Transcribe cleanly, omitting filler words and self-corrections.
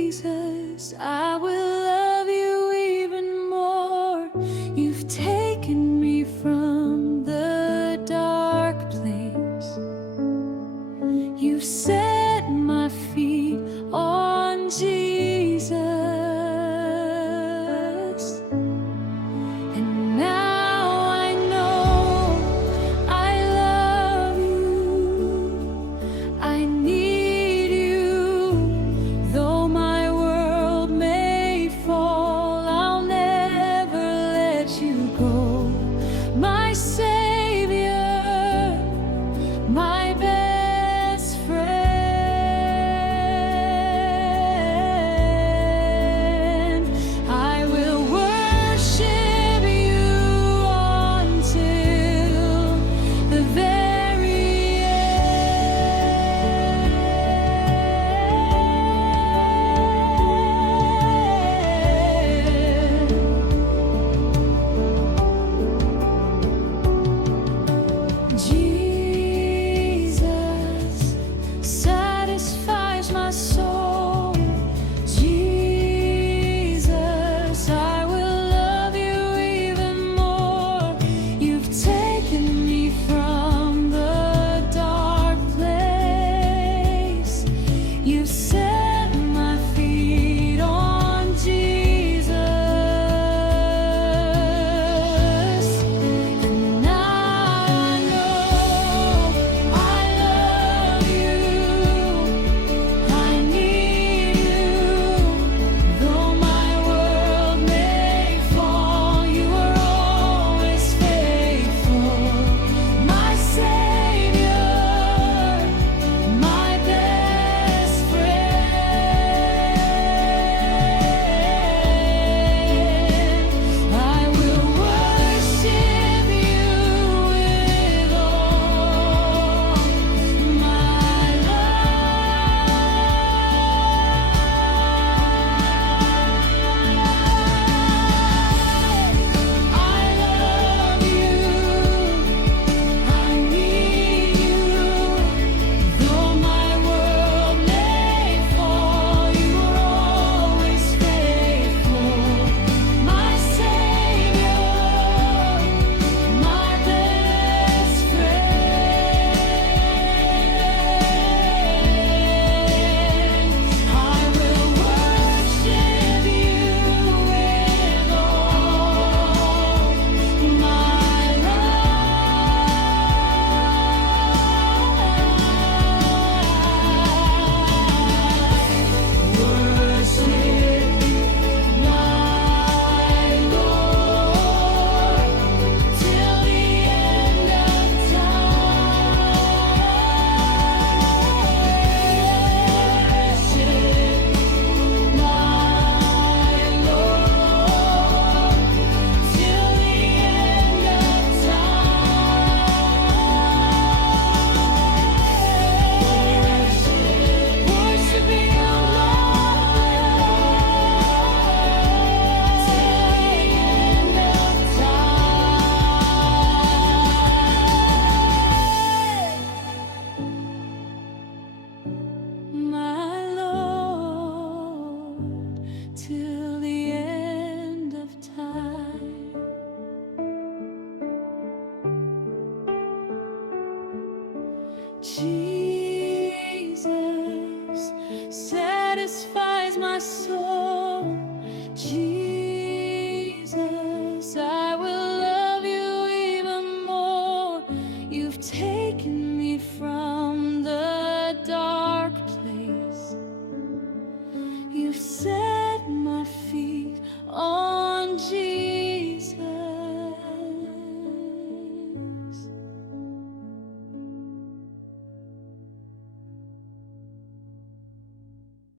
Jesus, I will love you even more. You've taken me from the dark place. You've set my feet on Jesus. And now I know I love you. I need you. Though my world may fall, I'll never let you go. My Savior, my best friend. I will worship you until the very end. Jesus satisfies my soul. Jesus, I will love you even more. You've taken me from the dark place. You've set my feet on Jesus. And now I know I love you. I need you. Though my world may fall, you are always faithful. My Savior, my best friend. I will worship you with all my life. I love you. I need you. Though my world may fall, you are always faithful. My Savior, my best friend. I will worship you with all my life. Worship my Lord till the end of time. Worship my Lord till the end of time. Worshiping you, my Lord, till the end of time. Jesus satisfies my soul.